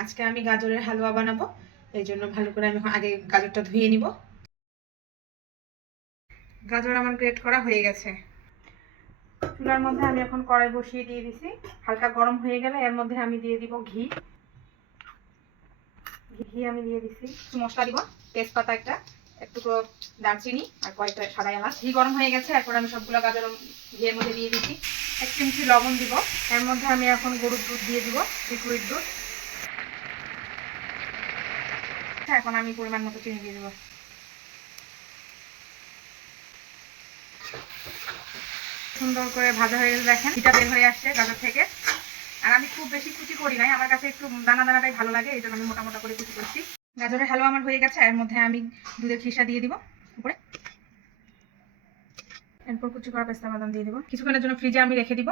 আজকে আমি গাজরের হালুয়া বানাবো, এই জন্য ভালো করে আমি আগে গাজরটা ধুয়ে নিব। গাজর আমার গ্রেট করা হয়ে গেছে। চুলার মধ্যে আমি এখন কড়াই বসিয়ে দিয়ে দিছি। হালকা গরম হয়ে গেলে এর মধ্যে আমি দিয়ে দিব ঘি। ঘি আমি দিয়ে দিছি। কিছু মশলা দিব, তেজপাতা একটা, একটু দারচিনি আর কয়েকটা সাদা এলাচ। ঘি গরম হয়ে গেছে, এরপর আমি সবগুলো গাজর ঘিয়ের মধ্যে দিয়ে দিচ্ছি। 1 চিমটি লবণ দিব। এর মধ্যে আমি এখন গরুর দুধ দিয়ে দিব, লিকুইড দুধ। এখন আমি পরিমাণ মতো চিনি দিয়ে দেবো। সুন্দর করে ভাজা হয়ে গেলে দেখেন ঘিটা বের হয়ে আসছে গাজর থেকে। আর আমি খুব বেশি কুচি করি নাই, আমার কাছে একটু দানা দানাটাই ভালো লাগে, এই জন্য আমি মোটা মোটা করে কুচি করছি। গাজরের হালুয়া আমার হয়ে গেছে। এর মধ্যে আমি দুধের খিসা দিয়ে দিব উপরে। এরপর কুচি করা পেস্তা বাদাম দিয়ে দিব। কিছুক্ষণের জন্য ফ্রিজে আমি রেখে দিব।